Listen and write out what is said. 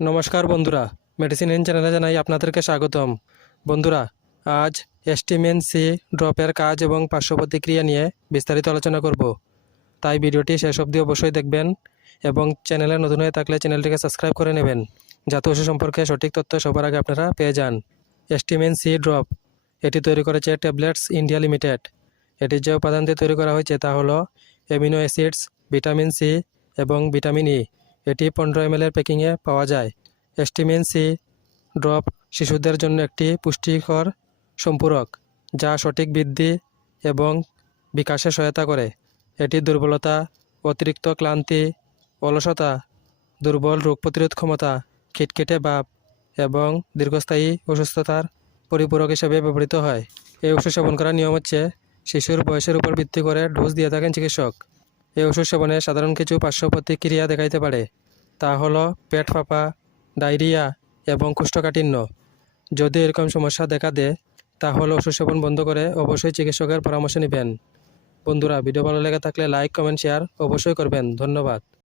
নমস্কার বন্ধুরা। Medicine in চ্যানেলে জানাই আপনাদেরকে স্বাগতম। বন্ধুরা, আজ এস্টিমেন সি ড্রপের কাজ এবং পার্শ্ব প্রতিক্রিয়া নিয়ে বিস্তারিত আলোচনা করব। তাই ভিডিওটি শেষ অবধি অবশ্যই দেখবেন এবং চ্যানেলে নতুন হয়ে থাকলে চ্যানেলটিকে সাবস্ক্রাইব করে নেবেন, যাতে ওষুধ সম্পর্কে সঠিক তথ্য সবার আগে আপনারা পেয়ে যান। এস্টিমেন সি ড্রপ এটি তৈরি করেছে ট্যাবলেটস ইন্ডিয়া লিমিটেড এটির যে উপাদান দিয়ে তৈরি করা হয়েছে তা হলো অ্যামিনো অ্যাসিডস ভিটামিন সি এবং ভিটামিন ই এটি পনেরো এম এর প্যাকিংয়ে পাওয়া যায়। এস্টিমিন সি ড্রপ শিশুদের জন্য একটি পুষ্টিকর সম্পূরক, যা সঠিক বৃদ্ধি এবং বিকাশে সহায়তা করে। এটি দুর্বলতা, অতিরিক্ত ক্লান্তি, অলসতা, দুর্বল রোগ প্রতিরোধ ক্ষমতা, খিটখিটে ভাব এবং দীর্ঘস্থায়ী অসুস্থতার পরিপূরক হিসেবে ব্যবহৃত হয়। এই ওষুধ সেবন করার নিয়ম হচ্ছে, শিশুর বয়সের উপর ভিত্তি করে ডোজ দিয়ে থাকেন চিকিৎসক। এই ওষুধ সেবনে সাধারণ কিছু পার্শ্ব প্রতিক্রিয়া দেখাইতে পারে। তা হলো পেট ফাঁপা, ডায়রিয়া এবং কুষ্ঠকাঠিন্য। যদি এরকম সমস্যা দেখা দেয়, তাহলে ওষুধ সেবন বন্ধ করে অবশ্যই চিকিৎসকের পরামর্শ নেবেন। বন্ধুরা, ভিডিও ভালো লেগে থাকলে লাইক, কমেন্ট, শেয়ার অবশ্যই করবেন। ধন্যবাদ।